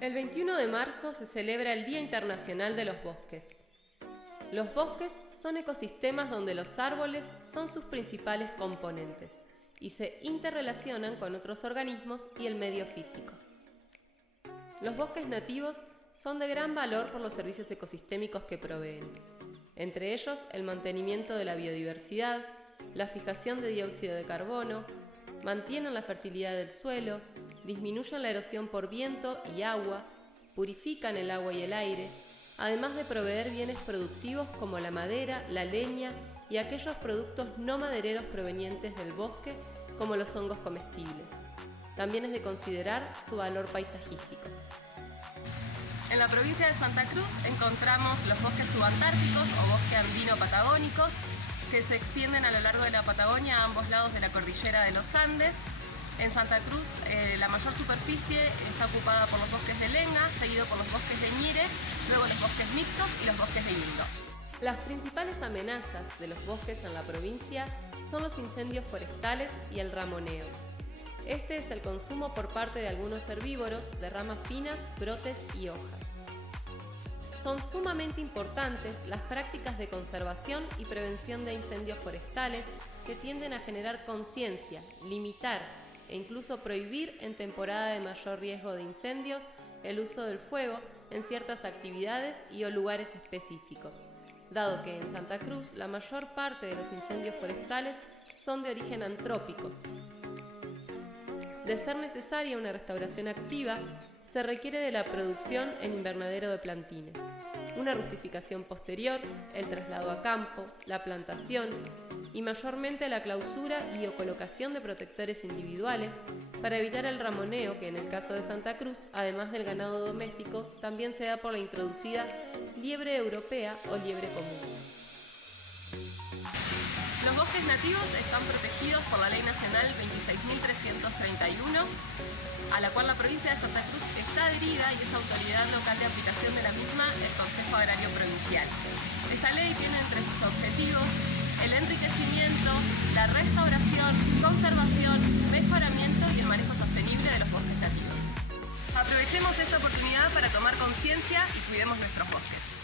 El 21 de marzo se celebra el Día Internacional de los Bosques. Los bosques son ecosistemas donde los árboles son sus principales componentes y se interrelacionan con otros organismos y el medio físico. Los bosques nativos son de gran valor por los servicios ecosistémicos que proveen, entre ellos el mantenimiento de la biodiversidad, la fijación de dióxido de carbono, mantienen la fertilidad del suelo, disminuyen la erosión por viento y agua, purifican el agua y el aire, además de proveer bienes productivos como la madera, la leña y aquellos productos no madereros provenientes del bosque como los hongos comestibles. También es de considerar su valor paisajístico. En la provincia de Santa Cruz encontramos los bosques subantárticos o bosque andino-patagónicos que se extienden a lo largo de la Patagonia a ambos lados de la cordillera de los Andes. En Santa Cruz la mayor superficie está ocupada por los bosques de lenga, seguido por los bosques de ñire, luego los bosques mixtos y los bosques de lindo. Las principales amenazas de los bosques en la provincia son los incendios forestales y el ramoneo. Este es el consumo por parte de algunos herbívoros de ramas finas, brotes y hojas. Son sumamente importantes las prácticas de conservación y prevención de incendios forestales que tienden a generar conciencia, limitar e incluso prohibir en temporada de mayor riesgo de incendios el uso del fuego en ciertas actividades y o lugares específicos, dado que en Santa Cruz la mayor parte de los incendios forestales son de origen antrópico. De ser necesaria una restauración activa, se requiere de la producción en invernadero de plantines, una rustificación posterior, el traslado a campo, la plantación y mayormente la clausura y o colocación de protectores individuales para evitar el ramoneo que en el caso de Santa Cruz, además del ganado doméstico, también se da por la introducida liebre europea o liebre común. Los bosques nativos están protegidos por la Ley Nacional 26.331, a la cual la provincia de Santa Cruz está adherida y es autoridad local de aplicación de la misma el Consejo Agrario Provincial. Esta ley tiene entre sus objetivos el enriquecimiento, la restauración, conservación, mejoramiento y el manejo sostenible de los bosques nativos. Aprovechemos esta oportunidad para tomar conciencia y cuidemos nuestros bosques.